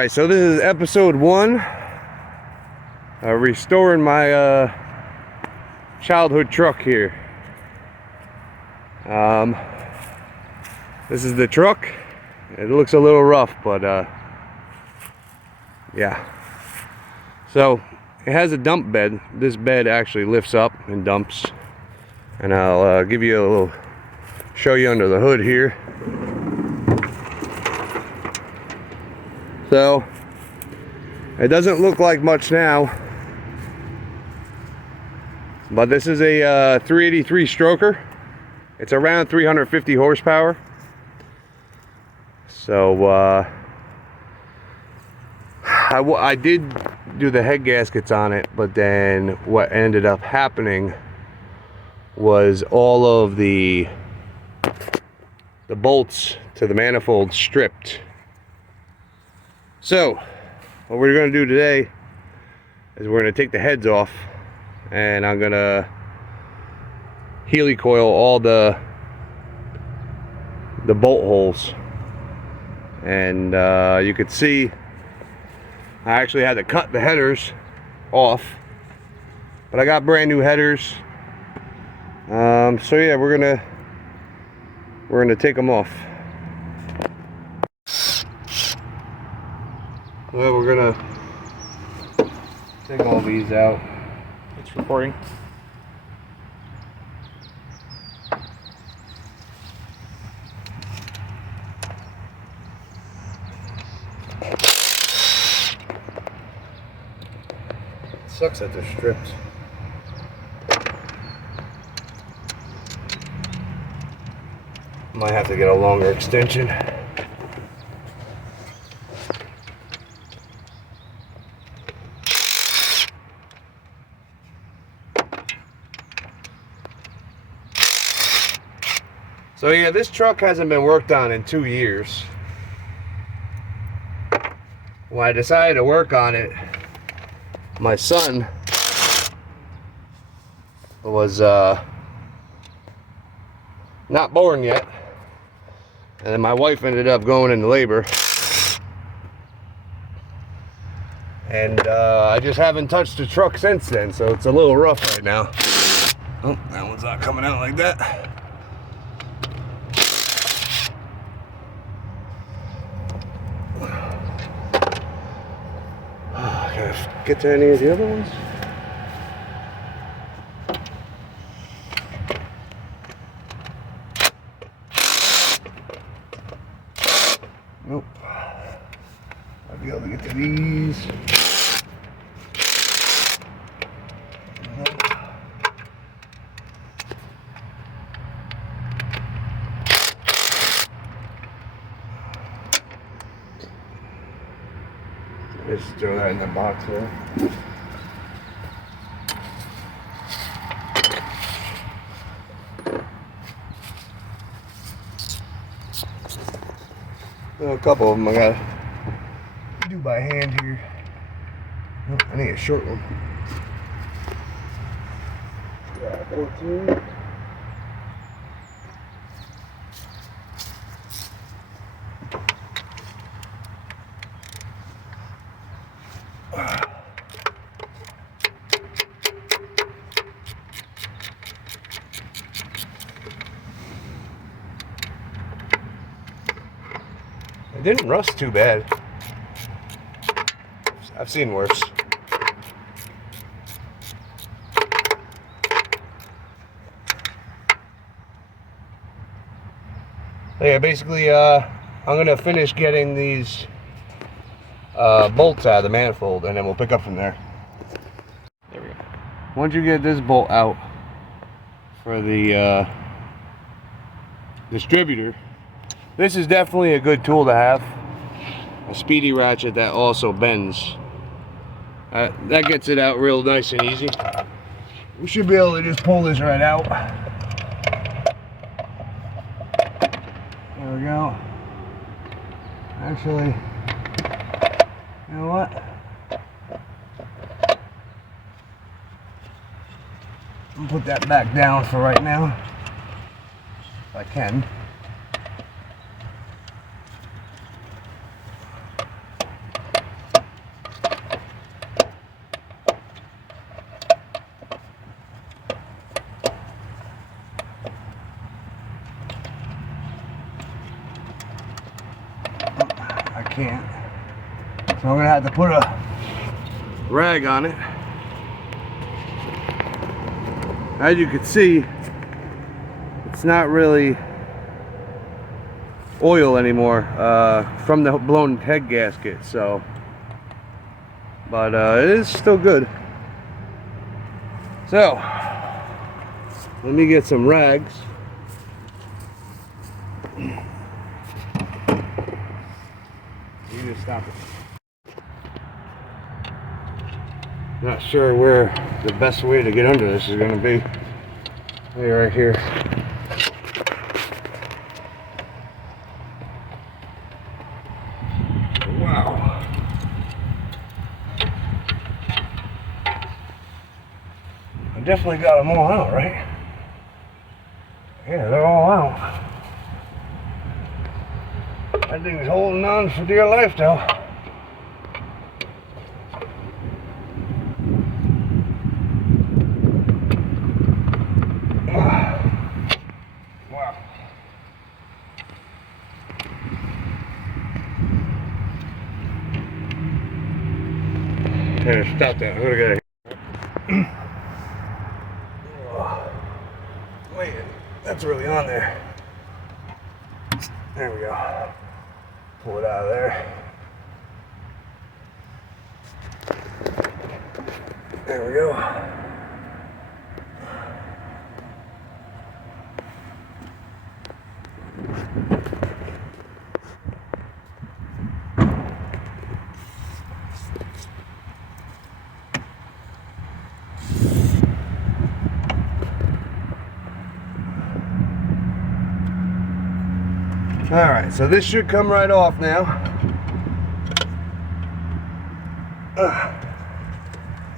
Alright, so this is episode 1. Restoring my childhood truck here. This is the truck. It looks a little rough, but yeah. So it has a dump bed. This bed actually lifts up and dumps. And I'll give you a little, show you under the hood here. So it doesn't look like much now, but this is a 383 stroker. It's around 350 horsepower. So I did do the head gaskets on it, but then what ended up happening was all of the bolts to the manifold stripped. So what we're going to do today is we're going to take the heads off, and I'm going to Healy coil all the bolt holes. And you could see I actually had to cut the headers off, but I got brand new headers. So yeah, we're gonna take them off. Well, we're gonna take all these out. It's recording. Sucks that they're stripped. Might have to get a longer extension. So yeah, this truck hasn't been worked on in 2 years. When I decided to work on it, my son was not born yet, and then my wife ended up going into labor, and I just haven't touched the truck since then, so it's a little rough right now. Oh, that one's not coming out like that. Can I get to any of the other ones? Nope. I'll be able to get to these. Just throw that in the box there. A couple of them I gotta do by hand here. Oh, I need a short one. Yeah, 14. It didn't rust too bad. I've seen worse. Yeah, basically, I'm gonna finish getting these bolts out of the manifold, and then we'll pick up from there. There we go. Once you get this bolt out for the distributor, this is definitely a good tool to have. A speedy ratchet that also bends. That gets it out real nice and easy. We should be able to just pull this right out. There we go. Actually, you know what? I'll put that back down for right now, if I can. can't. So I'm gonna have to put a rag on it. As you can see, it's not really oil anymore from the blown head gasket, so but it is still good. So let me get some rags. You just stop it. Not sure where the best way to get under this is going to be. Maybe right here. Wow. I definitely got them all out, right? Yeah, they're all out. That thing's holding on for dear life, though. Wow. Here, stop that. I'm gonna get it. Wait, that's really on there. There we go. Pull it out of there. There we go. Alright, so this should come right off now.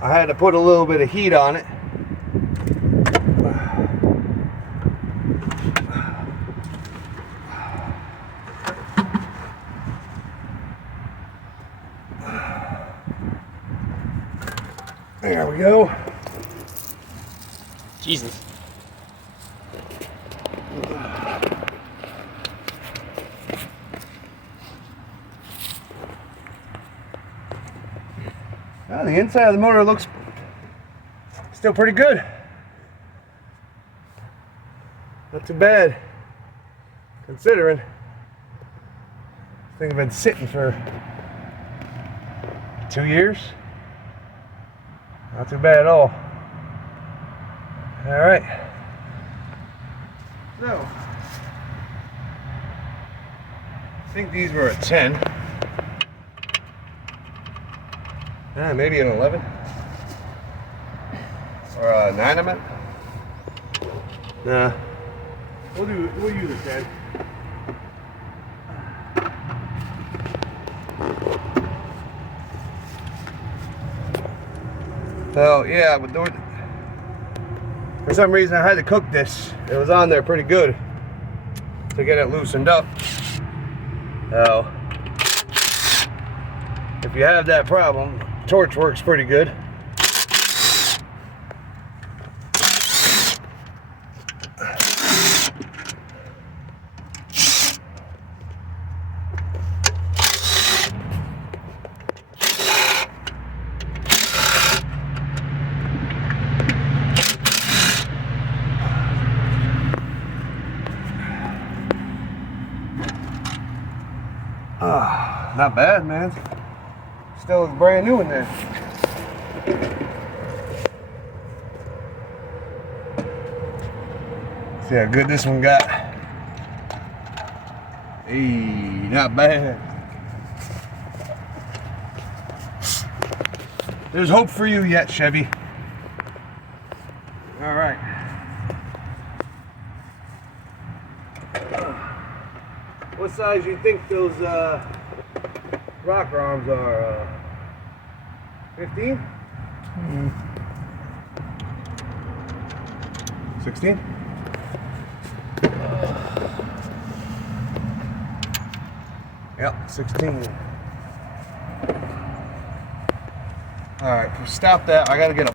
I had to put a little bit of heat on it. There we go. Jesus. Well, the inside of the motor looks still pretty good. Not too bad, considering this thing has been sitting for 2 years. Not too bad at all. All right. So, I think these were a 10. Maybe an 11 or a 9. I meant. Nah, we'll use a 10. So yeah, but for some reason I had to cook this. It was on there pretty good to get it loosened up. So if you have that problem, torch works pretty good. Not bad, man. Still looks brand new in there. See how good this one got. Hey, not bad. There's hope for you yet, Chevy. All right. What size you think those rocker arms are? 15? 16? Yep, 16. Alright, stop that. I gotta get a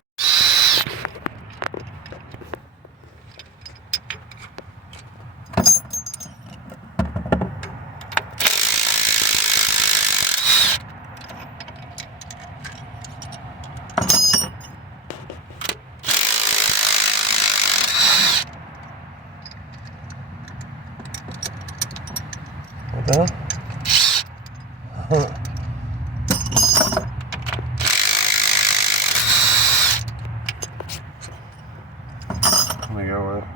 Huh? Let me go over there.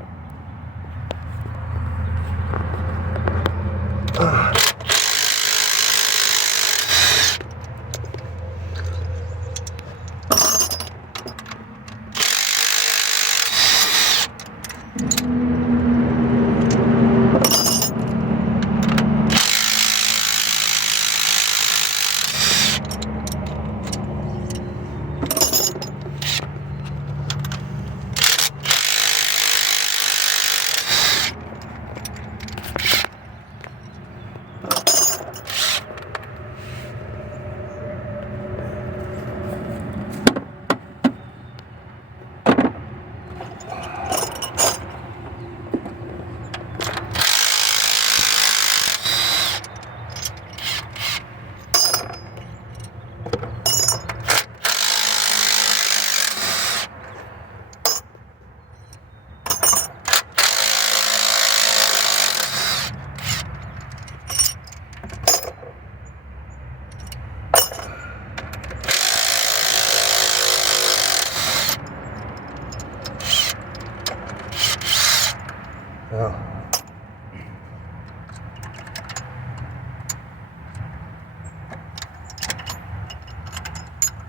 Oh.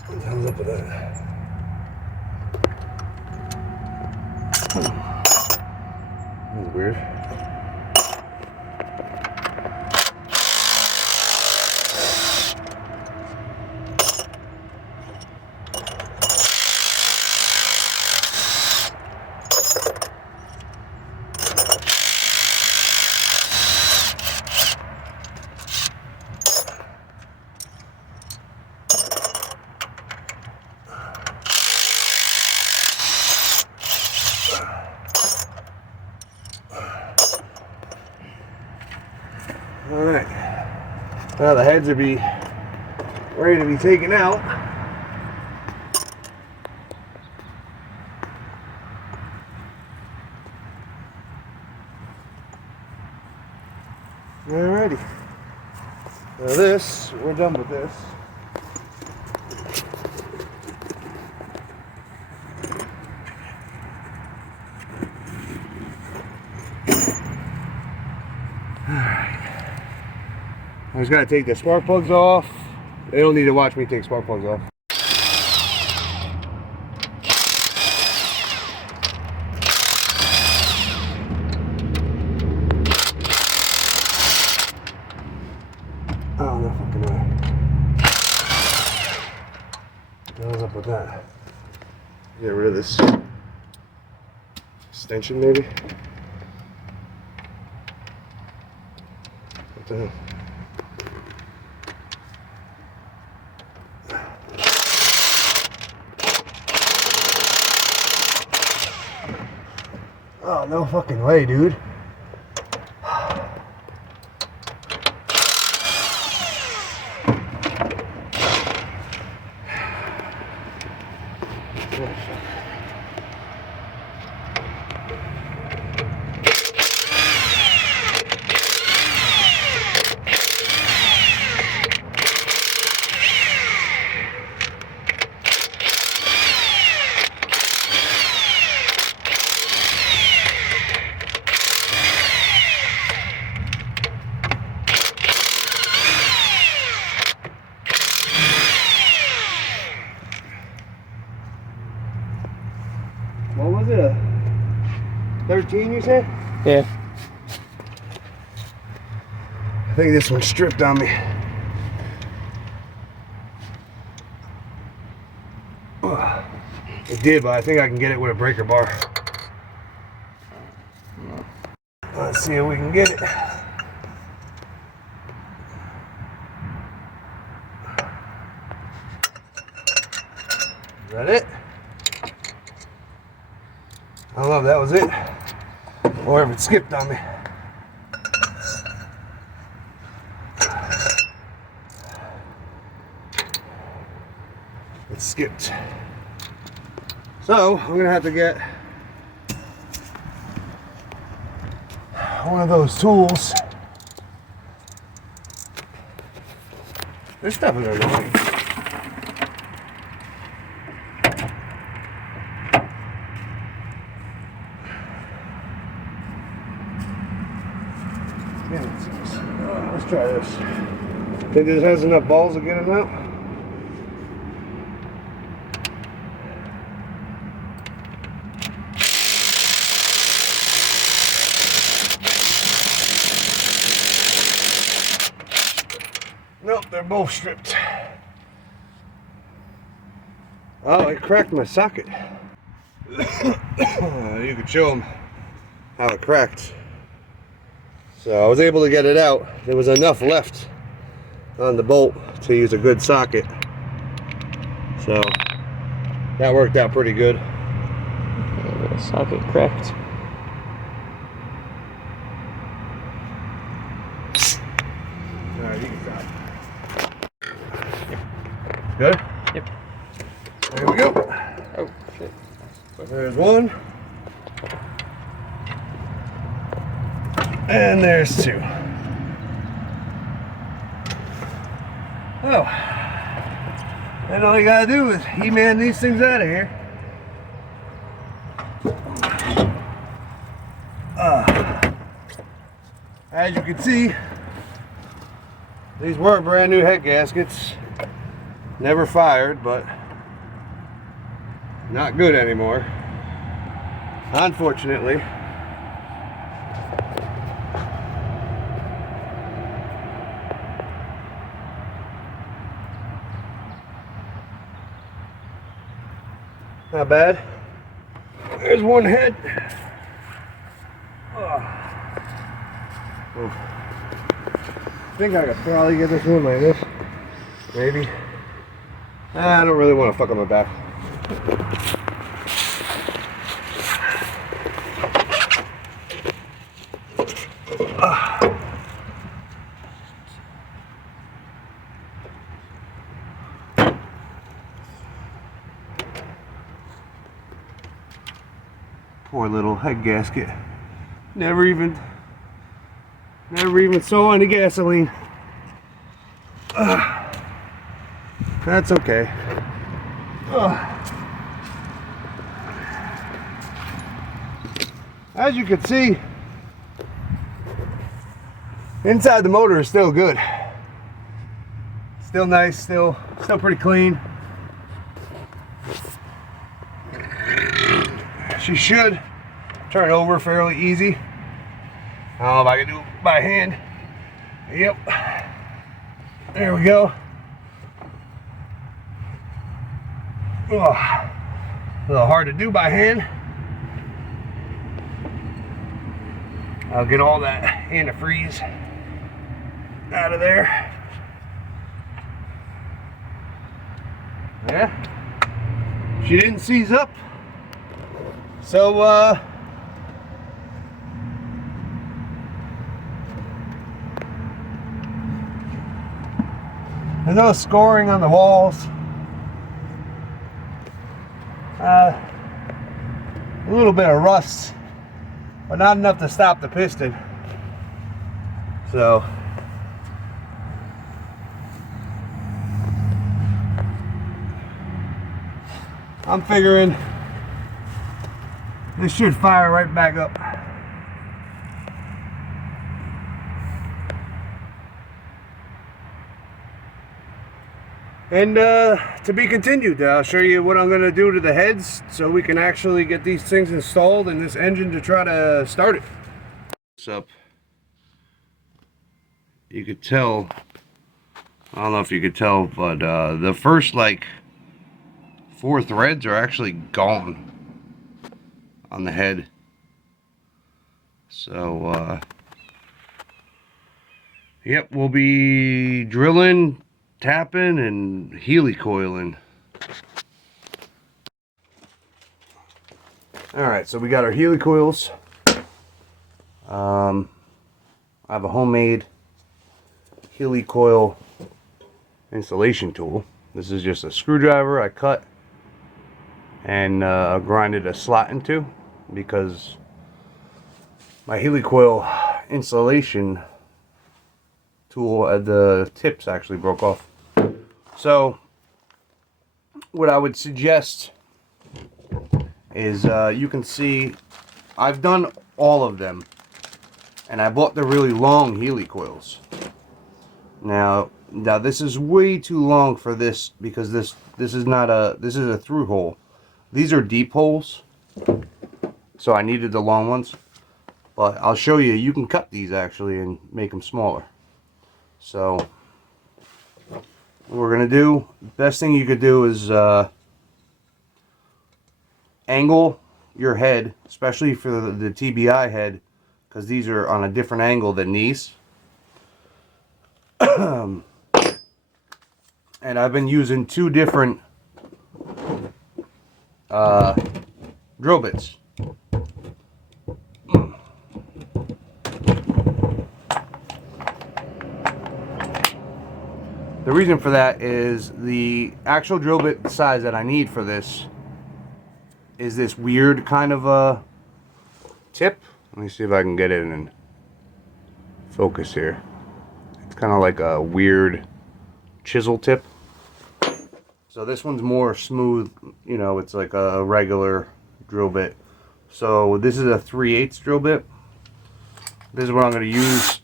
What the hell's up with that? That's weird. Alright, now the heads will be ready to be taken out. Alrighty, now this, we're done with this. I just gotta take the spark plugs off. They don't need to watch me take spark plugs off. Oh, no fucking way. What the hell's up with that? Get rid of this extension, maybe? What the hell? Oh, no fucking way, dude. What was it, a 13 you said? Yeah. I think this one stripped on me. It did, but I think I can get it with a breaker bar. Let's see if we can get it. Is that it? I don't know if that was it, or if it skipped on me. It skipped. So, I'm gonna have to get one of those tools This stuff is annoying. Yeah, let's try this. Think this has enough balls to get him out? Nope, they're both stripped. Oh, it cracked my socket. You could show them how it cracked. So I was able to get it out. There was enough left on the bolt to use a good socket. So that worked out pretty good. Yeah, the socket cracked. Alright, you can stop. Good? Yep. There we go. Oh, shit. There's one. And there's two. Oh. And all you gotta do is E-man these things out of here. As you can see, these were brand new head gaskets. Never fired, but not good anymore, unfortunately. Not bad. There's one head. Oh. I think I could probably get this one like this. Maybe. I don't really want to fuck on my back. Poor little head gasket. Never even saw any gasoline. That's okay. As you can see, inside the motor is still good. Still nice, still pretty clean. She should turn over fairly easy. I don't know if I can do it by hand. Yep. There we go. Oh, a little hard to do by hand. I'll get all that antifreeze out of there. Yeah. She didn't seize up. So, there's no scoring on the walls. A little bit of rust, but not enough to stop the piston. So, I'm figuring this should fire right back up. And to be continued. I'll show you what I'm going to do to the heads so we can actually get these things installed in this engine to try to start it. What's up? You could tell, I don't know if you could tell, but the first like 4 threads are actually gone on the head. So yep, we'll be drilling, tapping, and helicoiling. Alright, so we got our helicoils. I have a homemade helicoil installation tool. This is just a screwdriver I cut and grinded a slot into, because my helicoil installation tool at the tips actually broke off. So what I would suggest is you can see I've done all of them, and I bought the really long Healy coils. Now this is way too long for this, because this is not a, this is a through hole. These are deep holes, so I needed the long ones. But I'll show you, you can cut these actually and make them smaller. So what we're gonna do, best thing you could do is angle your head, especially for the TBI head, because these are on a different angle than these. And I've been using two different drill bits. The reason for that is the actual drill bit size that I need for this is this weird kind of a tip. Let me see if I can get it in focus here. It's kind of like a weird chisel tip. So this one's more smooth, you know, it's like a regular drill bit. So this is a 3/8 drill bit. This is what I'm going to use.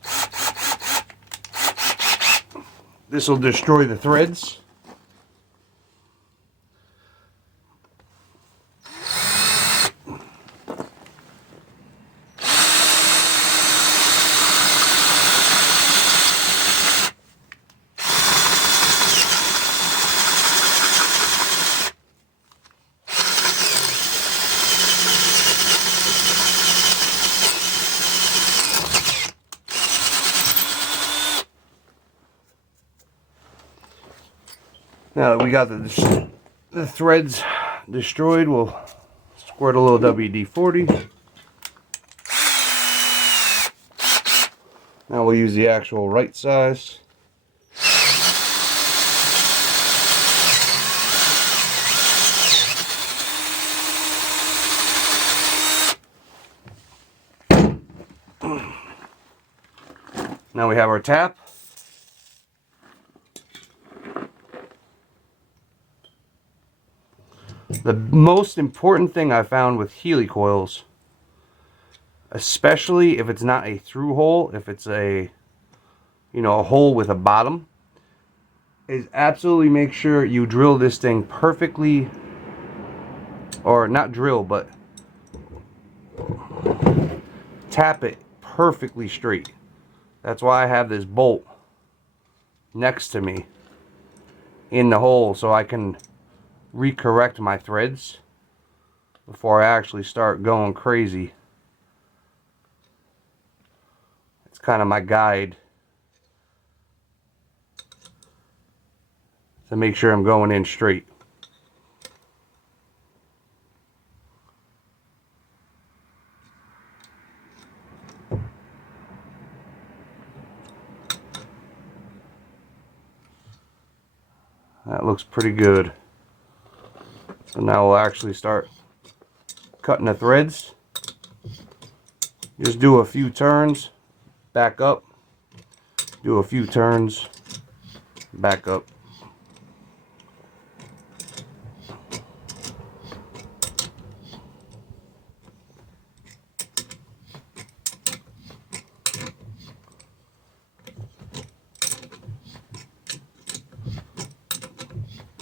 This will destroy the threads. Now that we got the threads destroyed, we'll squirt a little WD-40. Now we'll use the actual right size. Now we have our tap. The most important thing I found with Healy coils, especially if it's not a through hole, if it's a, you know, a hole with a bottom, is absolutely make sure you drill this thing perfectly, or not drill, but tap it perfectly straight. That's why I have this bolt next to me in the hole, so I can recorrect my threads before I actually start going crazy. It's kind of my guide to make sure I'm going in straight. That looks pretty good. So now we'll actually start cutting the threads. Just do a few turns, back up, do a few turns, back up.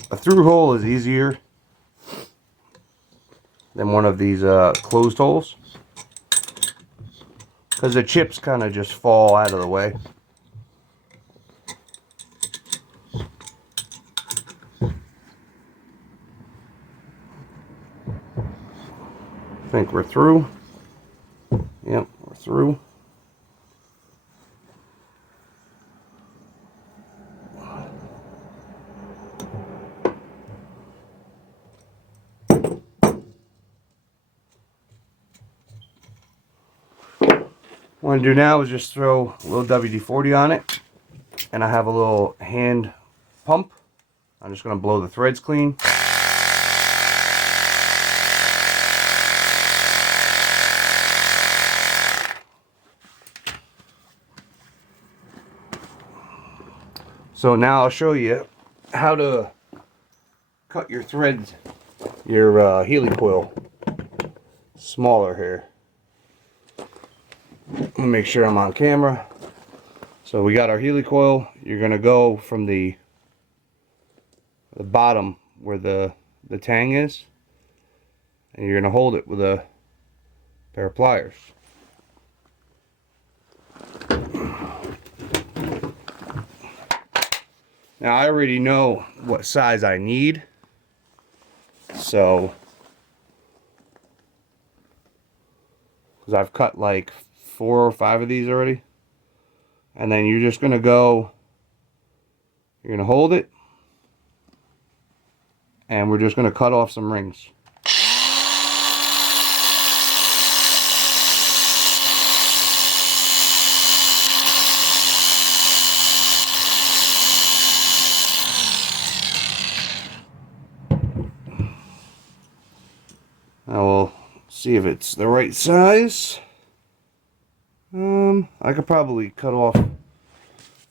A through hole is easier than one of these closed holes, because the chips kind of just fall out of the way. I think we're through. Yep, we're through. What I'm going to do now is just throw a little WD-40 on it, and I have a little hand pump. I'm just going to blow the threads clean. So now I'll show you how to cut your threads, your helicoil smaller here. Let me make sure I'm on camera. So we got our helicoil. You're gonna go from the bottom where the tang is, and you're gonna hold it with a pair of pliers. Now I already know what size I need, so because I've cut like 4 or 5 of these already. And then you're just gonna go, you're gonna hold it, and we're just gonna cut off some rings. Now we'll see if it's the right size. I could probably cut off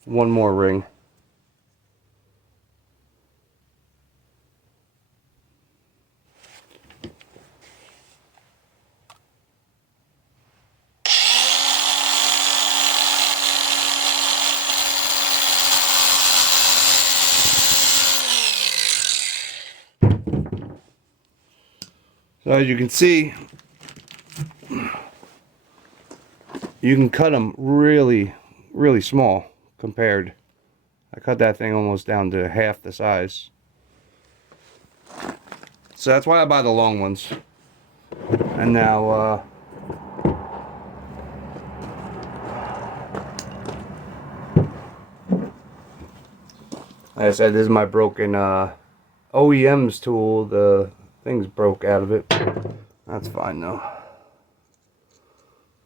one more ring. So as you can see, you can cut them really, really small compared. I cut that thing almost down to half the size. So that's why I buy the long ones. And now, like I said, this is my broken OEM's tool. The thing's broke out of it. That's fine though.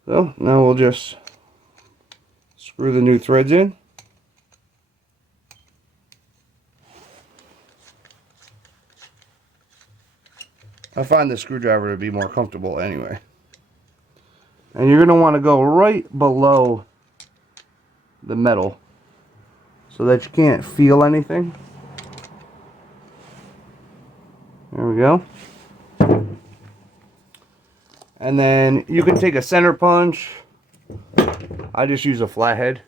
So now we'll just screw the new threads in. I find the screwdriver to be more comfortable anyway. And you're going to want to go right below the metal so that you can't feel anything. There we go. And then you can take a center punch. I just use a flathead.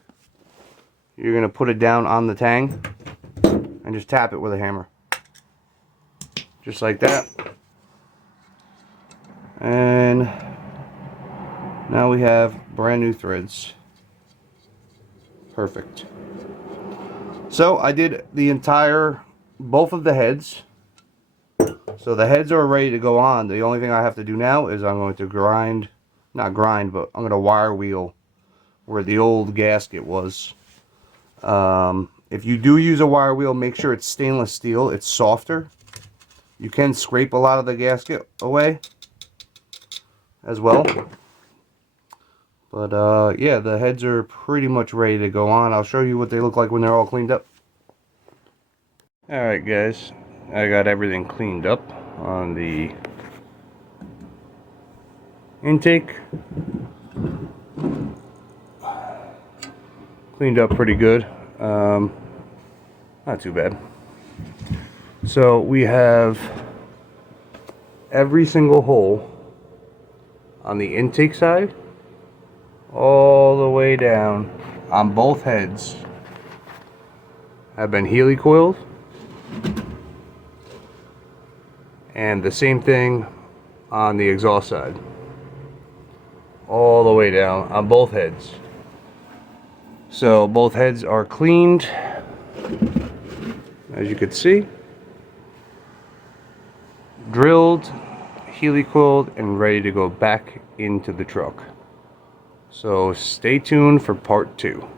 You're going to put it down on the tang and just tap it with a hammer. Just like that. And now we have brand new threads. Perfect. So I did the entire, both of the heads. So the heads are ready to go on. The only thing I have to do now is I'm going to grind, not grind, but I'm going to wire wheel where the old gasket was. If you do use a wire wheel, make sure it's stainless steel. It's softer. You can scrape a lot of the gasket away as well. But yeah, the heads are pretty much ready to go on. I'll show you what they look like when they're all cleaned up. Alright guys, I got everything cleaned up on the intake. Cleaned up pretty good. Not too bad. So we have every single hole on the intake side all the way down on both heads have been helicoiled, and the same thing on the exhaust side all the way down on both heads. So both heads are cleaned, as you can see, drilled, helicoiled, and ready to go back into the truck. So stay tuned for part 2.